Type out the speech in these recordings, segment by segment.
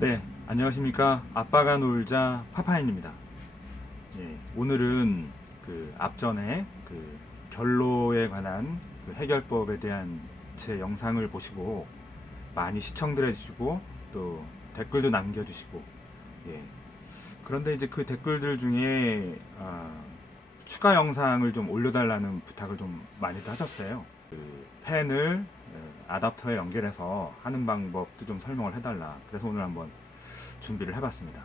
네, 안녕하십니까. 아빠가 놀자 파파인입니다. 예, 오늘은 그 앞전에 그 결로에 관한 그 해결법에 대한 제 영상을 보시고 많이 시청들 해주시고 또 댓글도 남겨주시고, 예. 그런데 이제 그 댓글들 중에 추가 영상을 좀 올려달라는 부탁을 좀 많이들 하셨어요. 그 펜을 아답터에 연결해서 하는 방법도 좀 설명을 해달라. 그래서 오늘 한번 준비를 해봤습니다.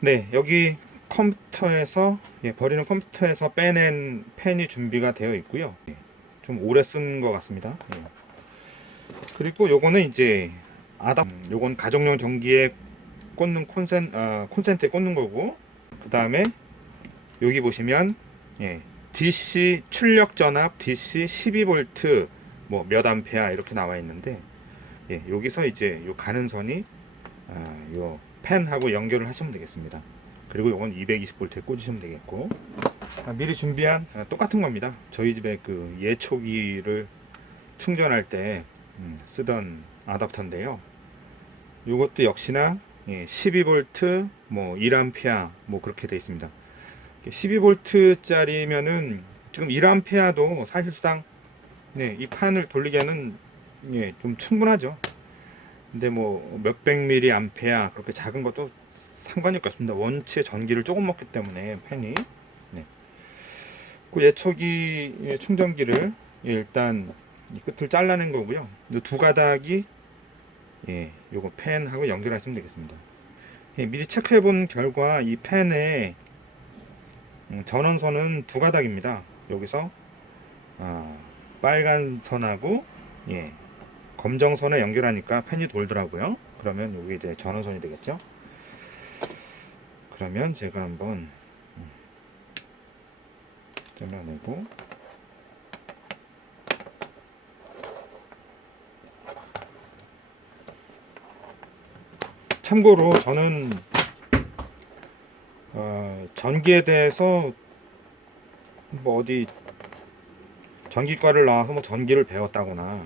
네, 여기 컴퓨터에서 버리는 컴퓨터에서 빼낸 펜이 준비가 되어 있고요. 좀 오래 쓴 것 같습니다. 그리고 요거는 이제 요건 가정용 전기에 꽂는 콘센트에 꽂는 거고, 그 다음에 여기 보시면 DC 출력 전압 DC 12V 뭐 몇 암페어 이렇게 나와 있는데, 여기서 이제 요 가는 선이 요 펜하고 연결을 하시면 되겠습니다. 그리고 요건 220V에 꽂으시면 되겠고, 미리 준비한 똑같은 겁니다. 저희 집에 그 예초기를 충전할 때 쓰던 아답터인데요. 요것도 역시나 12V 뭐 1A 뭐 그렇게 되어 있습니다. 12V짜리면은 지금 1A도 사실상 이 판을 돌리기에는 좀 충분하죠. 근데 뭐 몇백 미리 암페어 그렇게 작은 것도 상관이 없습니다. 원체 전기를 조금 먹기 때문에 팬이. 그 예초기 충전기를 일단 이 끝을 잘라낸 거고요. 이 두 가닥이 요거 팬하고 연결하시면 되겠습니다. 미리 체크해 본 결과 이 팬의 전원선은 두 가닥입니다. 여기서 빨간 선하고 검정 선에 연결하니까 팬이 돌더라고요. 그러면 여기 이제 전원선이 되겠죠. 그러면 제가 한번 잘라내고, 참고로 저는 전기에 대해서 뭐 어디 전기과를 나와서 뭐 전기를 배웠다거나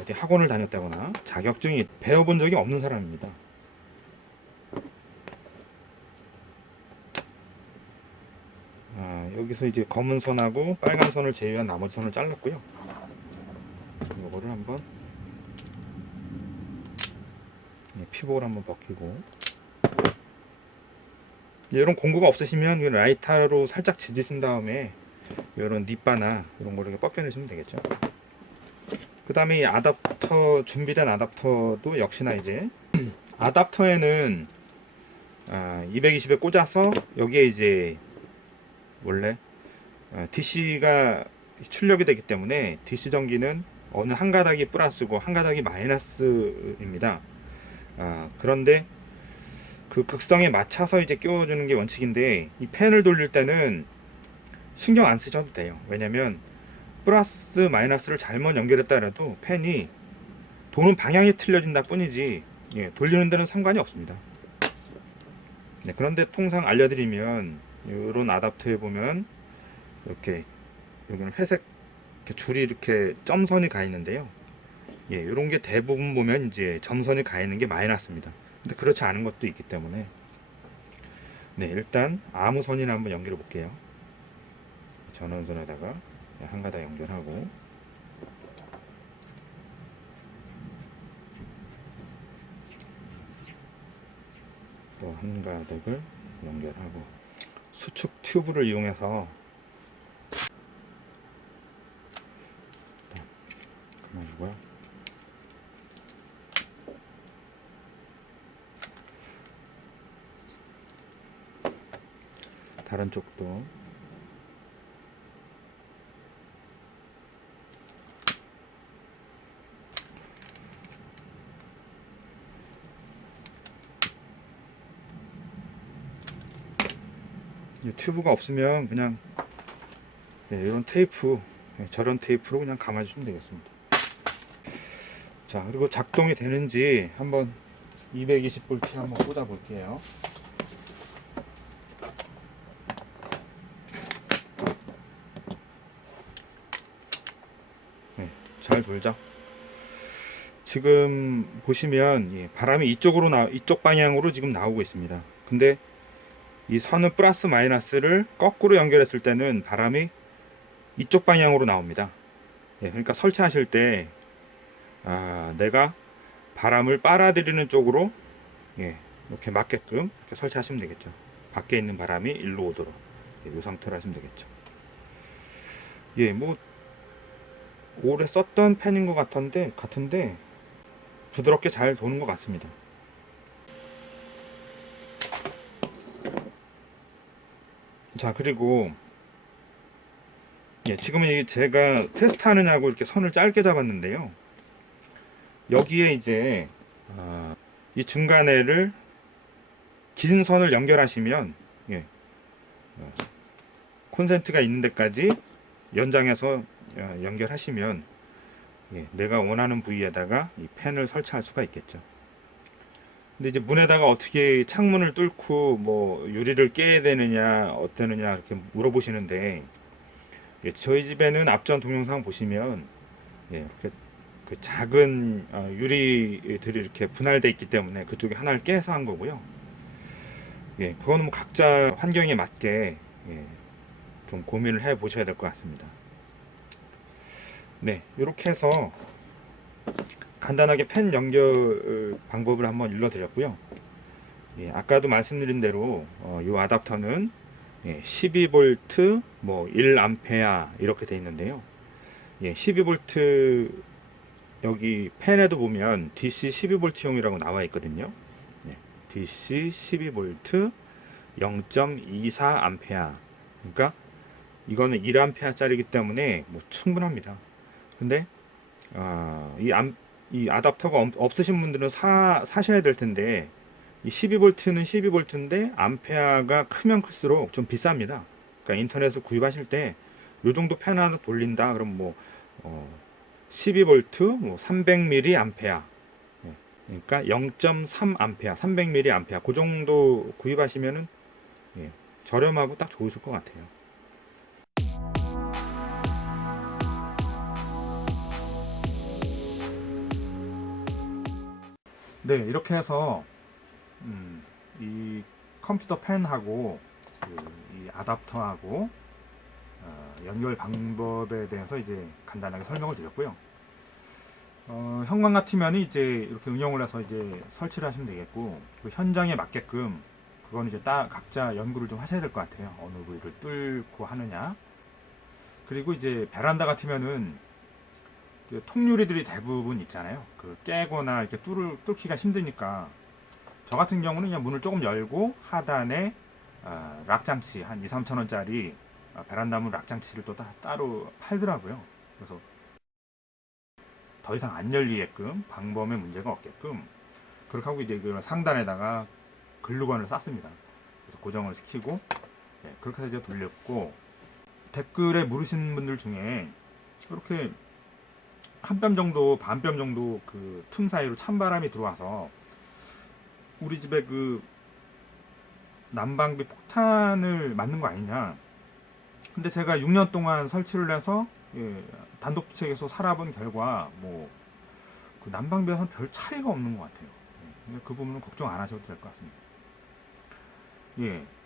어디 학원을 다녔다거나 자격증이 배워본 적이 없는 사람입니다. 여기서 이제 검은 선하고 빨간 선을 제외한 나머지 선을 잘랐고요. 이거를 한번 피복을 한번 벗기고, 이런 공구가 없으시면 라이터로 살짝 지지신 다음에 이런 닛바나 이런 거를 벗겨내시면 되겠죠. 그 다음에 이 아답터, 준비된 아답터도 역시나 이제 아답터에는 220에 꽂아서 여기에 이제 원래 DC가 출력이 되기 때문에 DC 전기는 어느 한 가닥이 플러스고 한 가닥이 마이너스입니다. 그런데 그 극성에 맞춰서 이제 끼워주는 게 원칙인데, 이 펜을 돌릴 때는 신경 안 쓰셔도 돼요. 왜냐면 플러스 마이너스를 잘못 연결했다 해도 펜이 도는 방향이 틀려진다 뿐이지 돌리는 데는 상관이 없습니다. 그런데 통상 알려드리면 이런 아답터에 보면 이렇게 여기는 회색 이렇게 줄이 이렇게 점선이 가 있는데요. 이런 게 대부분 보면 이제 점선이 가 있는 게 마이너스입니다. 근데 그렇지 않은 것도 있기 때문에 일단 아무 선이나 한번 연결해 볼게요. 전원선에다가 한 가닥 연결하고, 또 한 가닥을 연결하고, 수축 튜브를 이용해서 가만히고요. 다른 쪽도 튜브가 없으면 그냥 이런 테이프, 저런 테이프로 그냥 감아주시면 되겠습니다. 자, 그리고 작동이 되는지 한번 220V 한번 꽂아 볼게요. 잘 돌죠. 지금 보시면 바람이 이쪽 방향으로 지금 나오고 있습니다. 근데 이 선은 플러스 마이너스를 거꾸로 연결했을 때는 바람이 이쪽 방향으로 나옵니다. 그러니까 설치하실 때 내가 바람을 빨아들이는 쪽으로 이렇게 맞게끔 이렇게 설치하시면 되겠죠. 밖에 있는 바람이 일로 오도록 이 상태로 하시면 되겠죠. 뭐 오래 썼던 펜인 것 같은데 부드럽게 잘 도는 것 같습니다. 자, 그리고 지금은 제가 테스트 하느냐고 이렇게 선을 짧게 잡았는데요. 여기에 이제 이 중간에를 긴 선을 연결하시면 콘센트가 있는 데까지 연장해서 연결하시면 내가 원하는 부위에다가 이 펜을 설치할 수가 있겠죠. 근데 이제 문에다가 어떻게 창문을 뚫고 뭐 유리를 깨야 되느냐 어떠느냐 이렇게 물어보시는데 저희 집에는 앞전 동영상 보시면 이렇게 그 작은 유리들이 이렇게 분할되어 있기 때문에 그쪽에 하나를 깨서 한 거고요. 그거는 뭐 각자 환경에 맞게 좀 고민을 해 보셔야 될 것 같습니다. 이렇게 해서 간단하게 펜 연결 방법을 한번 일러드렸고요. 아까도 말씀드린 대로 이 아답터는 12V 뭐 1A 이렇게 되어 있는데요. 12V 여기 펜에도 보면 DC 12V용이라고 나와 있거든요. DC 12V 0.24A. 그러니까 이거는 1A짜리이기 때문에 뭐 충분합니다. 근데 이 아답터가 없으신 분들은 사셔야 될 텐데 이 12V는 12V인데 암페어가 크면 클수록 좀 비쌉니다. 그러니까 인터넷에서 구입하실 때 요 정도 펜 하나 돌린다 그럼 뭐 12V 뭐 300mA 암페어 그러니까 0.3A 300mA 그 정도 구입하시면은 저렴하고 딱 좋으실 것 같아요. 이렇게 해서 이 컴퓨터 펜하고 이 아답터하고 연결 방법에 대해서 이제 간단하게 설명을 드렸고요. 현관 같으면 이제 이렇게 응용을 해서 이제 설치를 하시면 되겠고 그 현장에 맞게끔 그건 이제 각자 연구를 좀 하셔야 될 것 같아요. 어느 부위를 뚫고 하느냐. 그리고 이제 베란다 같으면은 그 통유리들이 대부분 있잖아요. 그 깨거나 이렇게 뚫기가 힘드니까 저 같은 경우는 그냥 문을 조금 열고 하단에 락장치 한 2, 3천 원짜리 베란다 문 락장치를 또 따로 팔더라고요. 그래서 더 이상 안 열리게끔 방범에 문제가 없게끔 그렇게 하고 이제 그 상단에다가 글루건을 쌌습니다. 그래서 고정을 시키고 그렇게 해서 이제 돌렸고 댓글에 물으신 분들 중에 이렇게 한 뼘 정도 반 뼘 정도 그 틈 사이로 찬바람이 들어와서 우리 집에 그 난방비 폭탄을 맞는 거 아니냐. 근데 제가 6년 동안 설치를 해서 단독주택에서 살아본 결과 뭐 그 난방비와는 별 차이가 없는 것 같아요. 그 부분은 걱정 안 하셔도 될 것 같습니다.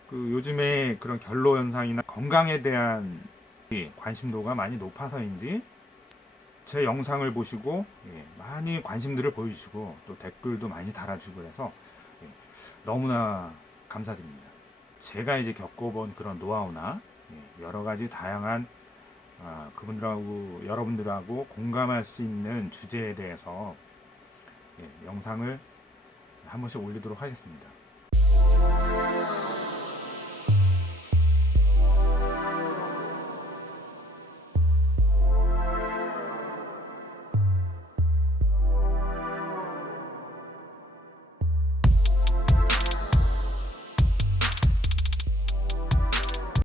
그 요즘에 그런 결로 현상이나 건강에 대한 관심도가 많이 높아서인지 제 영상을 보시고 많이 관심들을 보여주시고 또 댓글도 많이 달아주고 해서 너무나 감사드립니다. 제가 이제 겪어본 그런 노하우나 여러 가지 다양한 그분들하고 여러분들하고 공감할 수 있는 주제에 대해서 영상을 한 번씩 올리도록 하겠습니다.